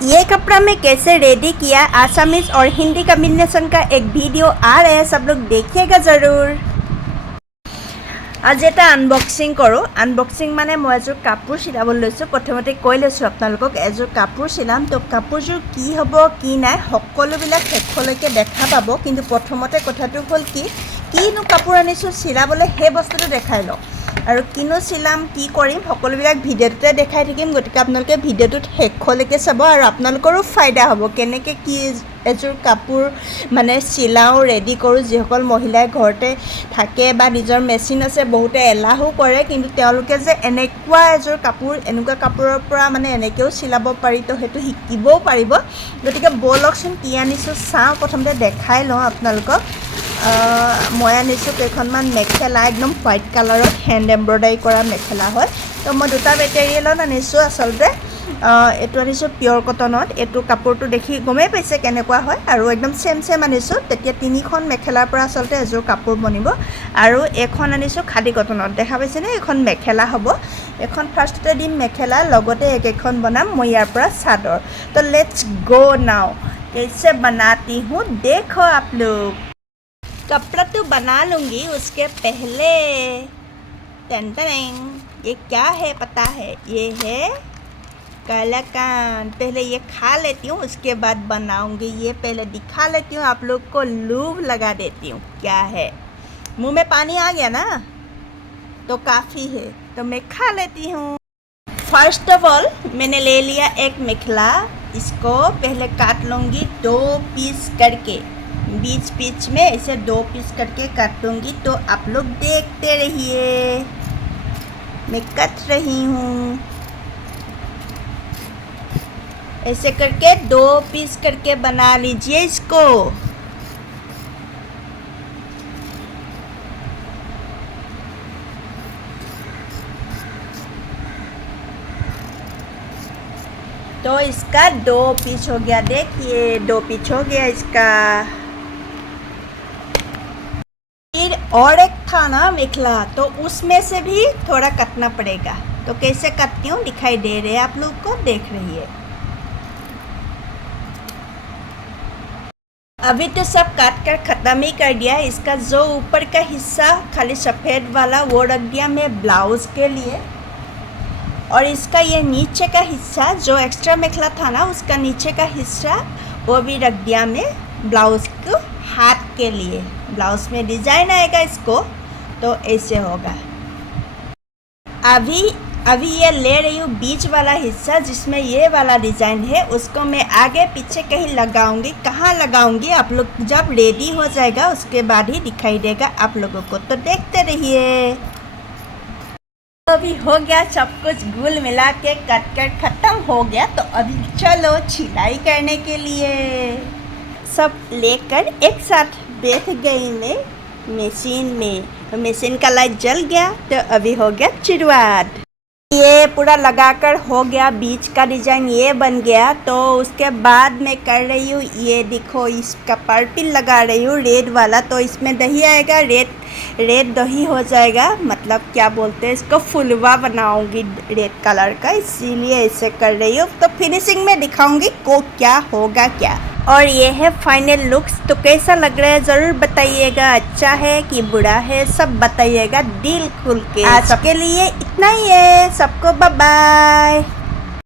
ये कपड़ा मैं कैसे रेडी किया आसामीज और हिंदी कॉम्बिनेशन का एक वीडियो आ रहा है, सब लोग देखिएगा ज़रूर। आज এটা আনবক্সিং কৰোঁ। আনবক্সিং মানে মই এযোৰ কাপোৰ চিলাব লৈছোঁ। প্ৰথমতে কৈ লৈছোঁ আপোনালোকক এযোৰ কাপোৰ চিলাম, তো কাপোৰযোৰ কি হ'ব কি নাই সকলোবিলাক শেষলৈকে দেখা পাব। কিন্তু প্ৰথমতে কথাটো হ'ল কিনো কাপোৰ আনিছোঁ চিলাবলৈ সেই বস্তুটো দেখাই লওঁ, আৰু কিনো চিলাম কি কৰিম সকলোবিলাক ভিডিঅ'টোতে দেখাই থাকিম। গতিকে আপোনালোকে ভিডিঅ'টোত শেষলৈকে চাব আৰু আপোনালোকৰো ফাইদা হ'ব কেনেকৈ কি এযোৰ কাপোৰ মানে চিলাওঁ ৰেডি কৰোঁ। যিসকল মহিলাই ঘৰতে থাকে বা নিজৰ মেচিন আছে, বহুতে এলাহো কৰে, কিন্তু তেওঁলোকে যে এনেকুৱা এযোৰ কাপোৰ এনেকুৱা কাপোৰৰ পৰা মানে এনেকৈও চিলাব পাৰি, তো সেইটো শিকিবও পাৰিব। গতিকে ব'লকচোন কি আনিছোঁ চাওঁ। প্ৰথমতে দেখাই লওঁ আপোনালোকক। মই আনিছোঁ কেইখনমান মেখেলা, একদম হোৱাইট কালাৰত হেণ্ড এম্ব্ৰইডাৰী কৰা মেখেলা হয়। তো মই দুটা মেটেৰিয়েলত আনিছোঁ। আচলতে এইটো আনিছোঁ পিয়ৰ কটনত। এইটো কাপোৰটো দেখি গমেই পাইছে কেনেকুৱা হয়, আৰু একদম চেম আনিছোঁ। তেতিয়া তিনিখন মেখেলাৰ পৰা আচলতে এযোৰ কাপোৰ বনিব। আৰু এইখন আনিছোঁ খাদী কটনত। দেখা পাইছেনে, এইখন মেখেলা হ'ব। এখন ফাৰ্ষ্টতে দিম মেখেলা, লগতে একেখন বনাম মই ইয়াৰ পৰা চাদৰ। তো লেটছ গ' নাও कैसे बनाती हूँ देखो आप लोग। कपड़ा तो बना लूँगी, उसके पहले ये क्या है पता है? ये है कलाकांद। पहले ये खा लेती हूँ, उसके बाद बनाऊँगी। ये पहले दिखा लेती हूँ, आप लोग को लूभ लगा देती हूँ क्या है। मुंह में पानी आ गया ना, तो काफ़ी है, तो मैं खा लेती हूँ। फर्स्ट ऑफ ऑल मैंने ले लिया एक मेखला। इसको पहले काट लूँगी 2 पीस करके, बीच में ऐसे 2 पीस करके काट लूँगी। तो आप लोग देखते रहिए, मैं कट रही हूँ। ऐसे करके 2 पीस करके बना लीजिए इसको। तो इसका 2 पीस हो गया, देखिए 2 पीस हो गया इसका। फिर और एक था ना मेखला, तो उसमें से भी थोड़ा कटना पड़ेगा। तो कैसे कटती हूँ दिखाई दे रहे हैं आप लोग को, देख रही है। अभी तो सब काट कर ख़त्म ही कर दिया। इसका जो ऊपर का हिस्सा खाली सफ़ेद वाला वो रख दिया मैं ब्लाउज़ के लिए, और इसका ये नीचे का हिस्सा जो एक्स्ट्रा मेखला था ना, उसका नीचे का हिस्सा वो भी रख दिया मैं ब्लाउज़ को हाथ के लिए। ब्लाउज़ में डिज़ाइन आएगा इसको, तो ऐसे होगा। अभी ये ले रही हूँ बीच वाला हिस्सा जिसमें ये वाला डिज़ाइन है, उसको मैं आगे पीछे कहीं लगाऊंगी। कहाँ लगाऊंगी आप लोग जब रेडी हो जाएगा उसके बाद ही दिखाई देगा आप लोगों को, तो देखते रहिए। अभी हो गया सब कुछ घुल मिला के कट कर ख़त्म हो गया। तो अभी चलो सिलाई करने के लिए सब लेकर एक साथ बैठ गई मैं मशीन में। तो मशीन का लाइट जल गया, तो अभी हो गया शुरुआत। ये पूरा लगाकर हो गया, बीच का डिज़ाइन ये बन गया। तो उसके बाद मैं कर रही हूँ, ये देखो इसका पर्पिल लगा रही हूँ रेड वाला। तो इसमें दही आएगा, रेड दही हो जाएगा, मतलब क्या बोलते हैं इसको, फुलवा बनाऊंगी रेड कलर का, इसीलिए ऐसे कर रही हूँ। तो फिनिशिंग में दिखाऊंगी को क्या होगा क्या। और ये है फाइनल लुक्स। तो कैसा लग रहा है ज़रूर बताइएगा, अच्छा है कि बुरा है सब बताइएगा दिल खुल के। आज के लिए इतना ही है, सबको बाय बाय।